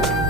thank you